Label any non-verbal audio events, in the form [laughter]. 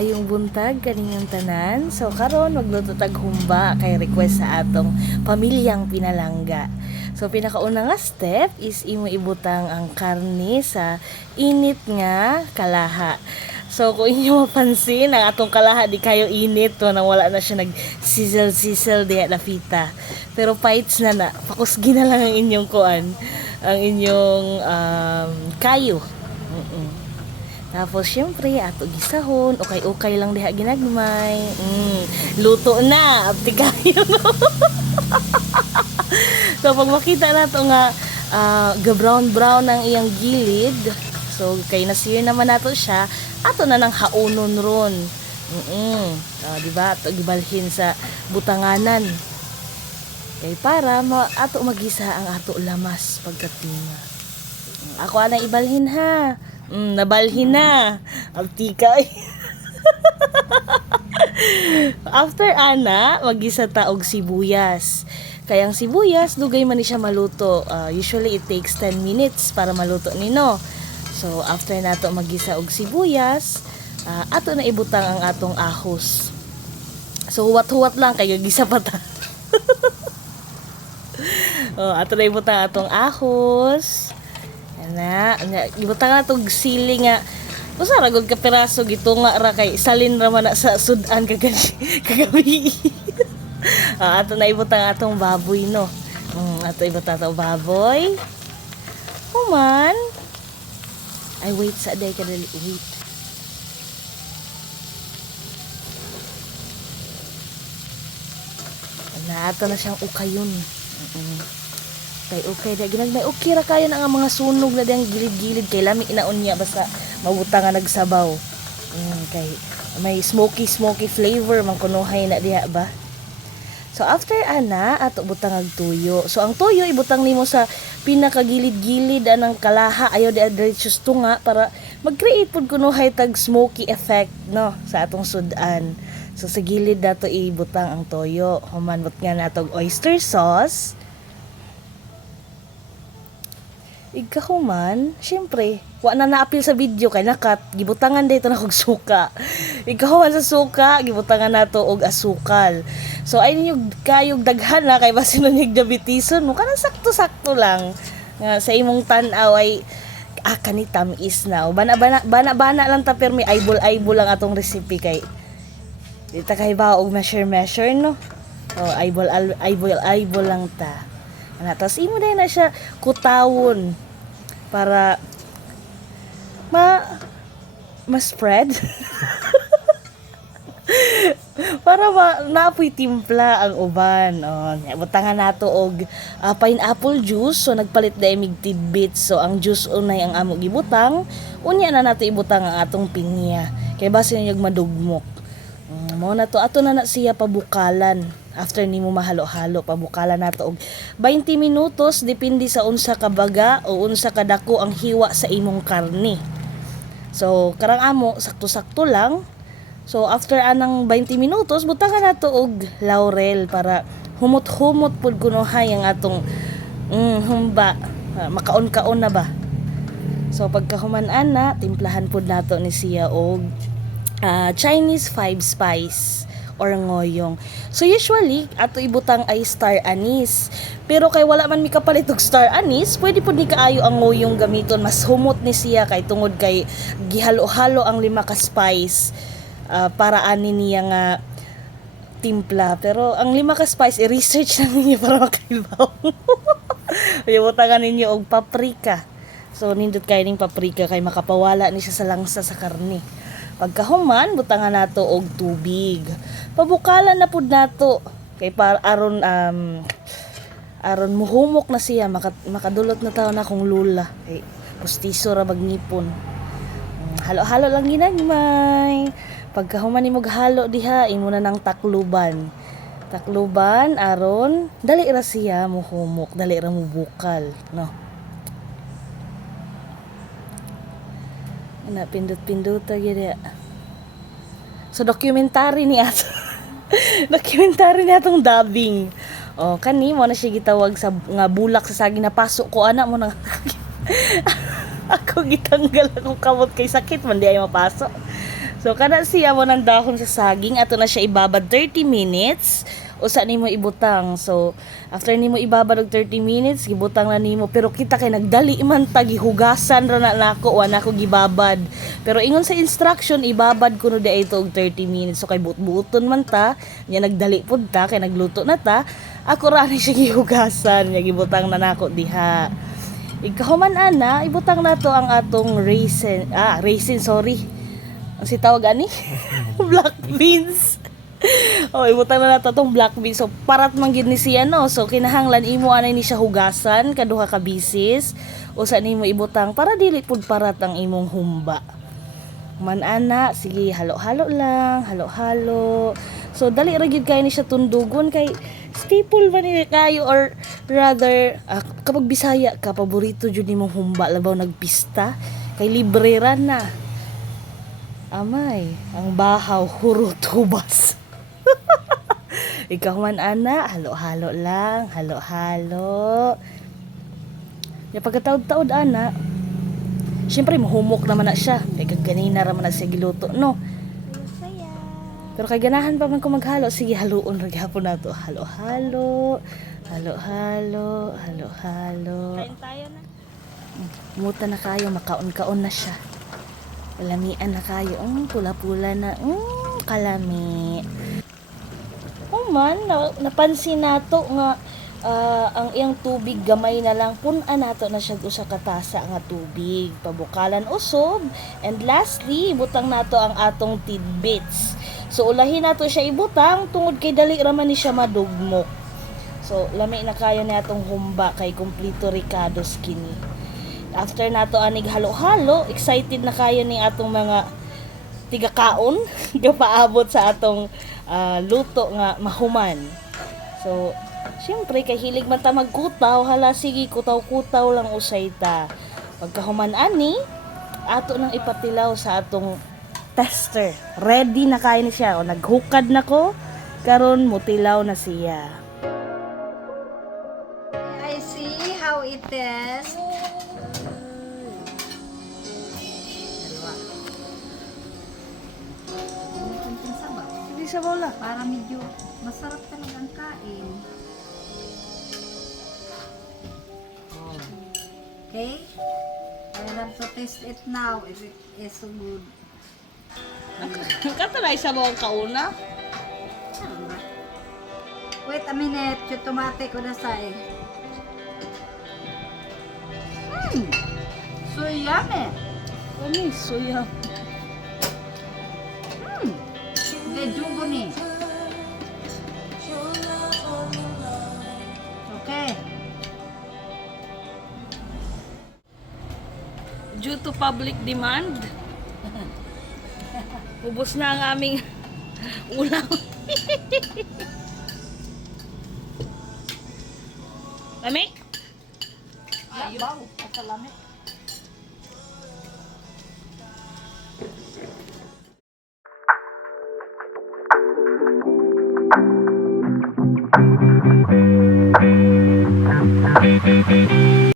Maayong buntag kaningang tanan. So karon magluto tag humba kay request sa atong pamilyang pinalangga. So pinakauna nga step is imo ibutang ang karne sa init nga kalaha. So kung inyo mapansin, ang atong kalaha di kayo init to nang wala na siya nag sizzle sizzle diha na fita. Pero fights na na, pakusgi na lang ang inyong kuan, ang inyong um, kayo. Tapos, syempre, ato gisahon. Okay-okay lang diha ginagmay. Mm, luto na. Abti kayo, no? so, pag makita na to nga, ah, ga-brown-brown ang iyang gilid. So, kay nasir naman nato siya. Ato na nang haunon ron. Mm Ah, di ba? Ato gibalhin sa butanganan. Kay para ma ato magisa ang ato lamas pagkatima. Ako ana ibalhin ha. Mm, nabalhin na. Altika eh. After ana, magisa ta og sibuyas. Kaya ang sibuyas, dugay man ni siya maluto. Ah, usually, it takes 10 minutes para maluto nino. So, after nato magisa og sibuyas, ah, ato na ibutang ang atong ahos. So, huwat-huwat lang, kay gisa pa ta. [laughs] oh, ato na ibutang atong ahos. Nga ibutang na tong sili nga. Usa ra gud ka piraso gitunga ra kay salin ra man na sa sudan [laughs] kagabi. kagabi. [laughs] ah, ato na ibutang atong baboy no. Mm, ato ibutang atong baboy. Human. Ay wait sa day ka dali wait. Na ato na siyang ukayon. Mm-mm. Kay okay da ginag may okay ra kayo na nga mga sunog na diyang gilid-gilid kay lami inaon niya basta mabuta nga nagsabaw. Mm, kay may smoky smoky flavor man kunuhay na diha ba. So after ana ato butang ang tuyo. So ang tuyo ibutang nimo sa pinakagilid-gilid anang kalaha ayo di diretsos tunga para mag-create pud kunuhay tag smoky effect no sa atong sudan. So sa gilid dato ibutang ang toyo. Humanbot nga natog oyster sauce. Ikahuman, syempre, wa na naapil sa video kay nakat gibutangan dito na kog suka. Ikahuman sa suka, gibutangan nato og asukal. So ay ninyo kayog daghan na kay basin nig diabetison mo kanang sakto-sakto lang nga sa imong tan-aw ay ah kani tamis na o bana bana bana, bana lang ta eyeball eyeball lang atong recipe kay di ta kay ba og measure measure no o eyeball eyeball lang ta ana tapos imo dahil na siya kutawon para ma ma-spread [laughs] para ma naapoy timpla ang uban. Oh, butangan nato og ah, pineapple juice so nagpalit da mig tidbits. So ang juice unay ang amo gibutang, unya na nato ibutang ang atong pinya. Kay base niya madugmok. Mm, mao na to ato na na siya pabukalan after nimo mahalo-halo pabukalan nato og 20 minutos depende sa unsa ka baga o unsa ka dako ang hiwa sa imong karne. So karang amo sakto-sakto lang So after anang 20 minutos butangan nato og laurel para humot-humot pud kunuhay ang atong mm, humba Ah, makaon-kaon na ba. So pagkahuman ana timplahan pud nato ni siya og ah, Chinese five spice or ngoyong. So usually ato ibutang ay star anise. Pero kay wala man mi kapalit og star anise, pwede pud ni kaayo ang ngoyong gamiton mas humot ni siya kay tungod kay gihalo-halo ang lima ka spice ah, para ani niya nga timpla. Pero ang lima ka spice, i-research lang ninyo para makaibaw. [laughs] Ibutangan ninyo og paprika. So, nindot kayo ning paprika kay makapawala ni siya sa langsa sa karne. Pagkahuman, butangan nato og tubig. Pabukalan na pud nato. Kay para aron um, aron muhumok na siya maka, makadulot na taon na kong lula. Kay pustiso ra magnipon. Mm, Halo-halo lang ginagmay. Pagkahuman ni halo diha, imo na ng takluban. Takluban aron dali ra siya muhumok, dali ra mo bukal, no. Ana pindot-pindot gyud So documentary ni ato. [laughs] documentary ni atong dubbing. Oh, kani mo na siya gitawag sa nga bulak sa saging na pasok ko ana mo nang [laughs] ako gitanggal ako kamot kay sakit man di ay mapasok. So kana siya mo ng dahon sa saging ato na siya ibabad 30 minutes usa nimo ibutang. So after nimo ibabad og 30 minutes gibutang na nimo pero kita kay nagdali man ta gihugasan ra na nako wa nako gibabad. Pero ingon sa instruction ibabad kuno di ito og 30 minutes. So kay buot-buoton man ta, nya nagdali pud ta kay nagluto na ta. Ako ra ni siya gihugasan, nya gibutang na nako diha. Ikaw man ana, ibutang na to ang atong raisin, ah, raisin, sorry. Ang si tawag ani? [laughs] black beans. [laughs] oh, ibutang na nato tong black beans. So, parat man gid ni siya, no? So, kinahanglan imo anay ni siya hugasan, kaduha ka bisis. O sa nimo ibutang, para dili pud parat ang imong humba. Man ana, sige, halo-halo lang, halo-halo. So, dali ra gid kay ni siya tundugon kay staple ba ni kayo or rather ah, kapag Bisaya ka paborito jud nimong humba labaw nagpista kay libre ra na. Amay, ang bahaw hurot hubas. [laughs] Ikaw man ana, halo-halo lang, halo-halo. Ya pagkataod-taod ana, Siyempre, mahumok naman na siya. Kaya kaganina naman na siya giluto, no? Pero kay ganahan pa man ko maghalo, sige haluon ra gyapon nato. Halo-halo. Halo-halo, halo-halo. Kain tayo na. Muta na kayo, makaon-kaon na siya. Kalamian na kayo. Mm, pula-pula na. Mm, kalami. Man, na, napansin nato nga ah, ang iyang tubig gamay na lang. Pun-an nato na siya usa ka tasa nga tubig pabukalan usog and lastly butang nato ang atong tidbits. So ulahin nato siya ibutang tungod kay dali ra man ni siya madugmok so lami na kayo ni atong humba kay kompleto ricado skinny. After nato anig halo-halo excited na kayo ni atong mga tiga kaon [laughs] paabot sa atong ah, luto nga mahuman. So syempre kay hilig man ta magkutaw hala sige kutaw-kutaw lang usay ta. Pagkahuman ani ato nang ipatilaw sa atong tester. Ready na kayo ni siya o naghukad na ko karon mutilaw na siya. I see how it is. Sa bola Para medyo masarap talaga ang kain. Okay? I have to taste it now if it is so good. katalay sa mga kauna? Wait a minute, yung tomate ko na sa eh. Hmm. So yummy. ano suya Hmm. Hindi, jugo ni. Okay. due to public demand [laughs] ubos na ang aming ulam Lami? Labaw. Kasalami. Thank